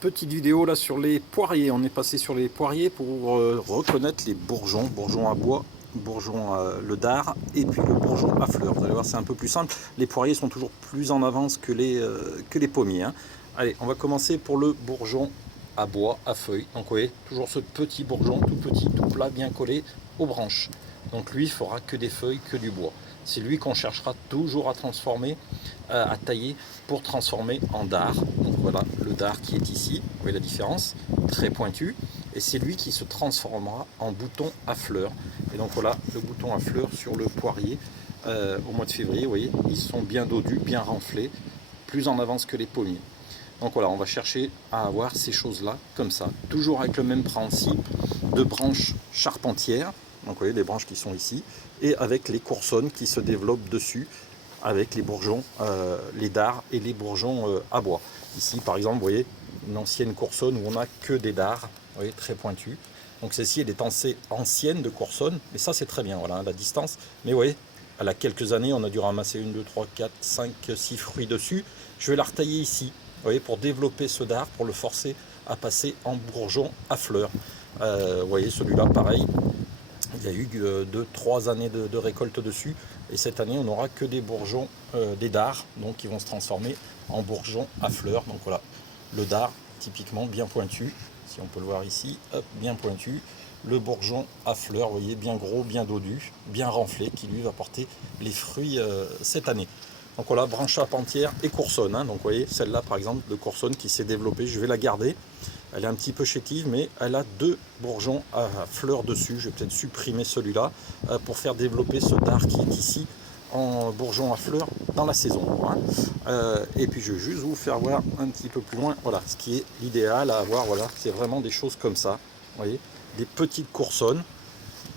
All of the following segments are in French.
Petite vidéo là sur les poiriers. On est passé sur les poiriers pour reconnaître les bourgeons, bourgeons à bois, bourgeons le dard et puis le bourgeon à fleurs. Vous allez voir, c'est un peu plus simple. Les poiriers sont toujours plus en avance que les pommiers, hein. Allez, on va commencer pour le bourgeon à bois, à feuilles. Donc vous voyez, toujours ce petit bourgeon, tout petit, tout plat, bien collé aux branches. Donc lui, il fera que des feuilles, que du bois. C'est lui qu'on cherchera toujours à transformer, à tailler pour transformer en dard. Donc voilà le dard qui est ici, vous voyez la différence, très pointu. Et c'est lui qui se transformera en bouton à fleurs. Et donc voilà le bouton à fleurs sur le poirier au mois de février. Vous voyez, ils sont bien dodus, bien renflés, plus en avance que les pommiers. Donc voilà, on va chercher à avoir ces choses-là comme ça, toujours avec le même principe de branches charpentières. Donc vous voyez les branches qui sont ici, et avec les coursonnes qui se développent dessus, avec les bourgeons, les dards et les bourgeons à bois. Ici par exemple, vous voyez une ancienne coursonne où on n'a que des dards, vous voyez, très pointus. Donc celle-ci elle est assez ancienne de coursonne, mais ça c'est très bien, voilà, la distance. Mais vous voyez, elle a quelques années, on a dû ramasser 1, 2, 3, 4, 5, 6 fruits dessus. Je vais la retailler ici, vous voyez, pour développer ce dard, pour le forcer à passer en bourgeon à fleurs. Vous voyez, celui-là, pareil, il y a eu 2-3 années de récolte dessus. Et cette année, on n'aura que des bourgeons, des dards, donc qui vont se transformer en bourgeons à fleurs. Donc voilà, le dard, typiquement bien pointu, si on peut le voir ici, hop, bien pointu. Le bourgeon à fleurs, vous voyez, bien gros, bien dodu, bien renflé, qui lui va porter les fruits cette année. Donc voilà, branche charpentière et coursonne, hein. Donc vous voyez, celle-là par exemple, de coursonne qui s'est développée, je vais la garder. Elle est un petit peu chétive, mais elle a 2 bourgeons à fleurs dessus. Je vais peut-être supprimer celui-là pour faire développer ce dard qui est ici en bourgeon à fleurs dans la saison, hein. Et puis je vais juste vous faire voir un petit peu plus loin, voilà, ce qui est l'idéal à avoir, voilà, c'est vraiment des choses comme ça, vous voyez, des petites coursonnes,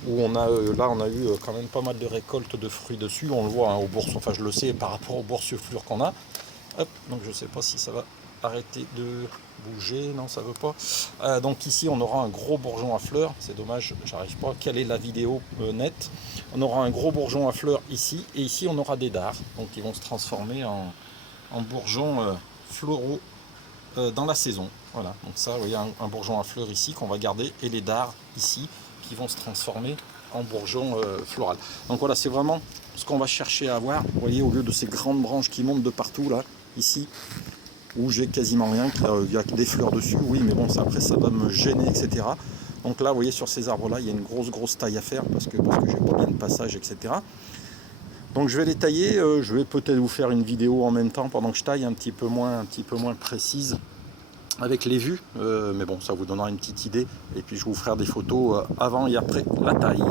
où on a là on a eu quand même pas mal de récoltes de fruits dessus, on le voit, hein, aux bourses, enfin je le sais par rapport aux boursouflures qu'on a. Hop, donc je sais pas si ça va arrêter de bouger, non ça veut pas. Donc ici on aura un gros bourgeon à fleurs, c'est dommage, j'arrive pas à caler la vidéo nette. On aura un gros bourgeon à fleurs ici, et ici on aura des dards, donc ils vont se transformer en bourgeons floraux dans la saison. Voilà, donc ça, vous voyez, un bourgeon à fleurs ici qu'on va garder, et les dards ici qui vont se transformer en bourgeon floral. Donc voilà, c'est vraiment ce qu'on va chercher à avoir. Vous voyez, au lieu de ces grandes branches qui montent de partout, là, ici, où j'ai quasiment rien, il y a des fleurs dessus, oui, mais bon, ça, après ça va me gêner, etc. Donc là, vous voyez, sur ces arbres-là, il y a une grosse taille à faire, parce que j'ai pas bien de passage, etc. Donc je vais les tailler, je vais peut-être vous faire une vidéo en même temps pendant que je taille, un petit peu moins précise, avec les vues, mais bon, ça vous donnera une petite idée, et puis je vous ferai des photos avant et après la taille.